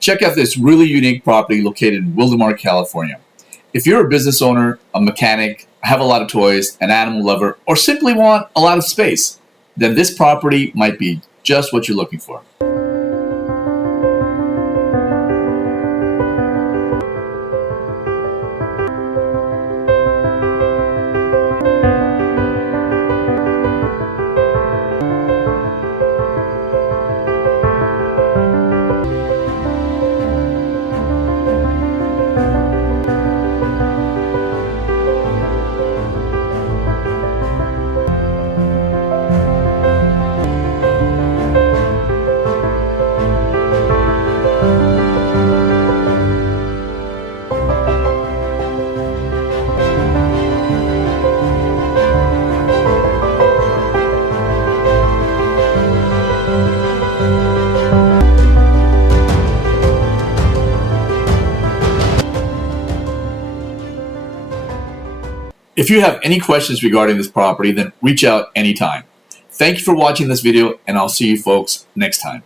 check out this really unique property located in Wildomar, California. If you're a business owner, a mechanic, have a lot of toys, an animal lover, or simply want a lot of space, then this property might be just what you're looking for. If you have any questions regarding this property, then reach out anytime. Thank you for watching this video, and I'll see you folks next time.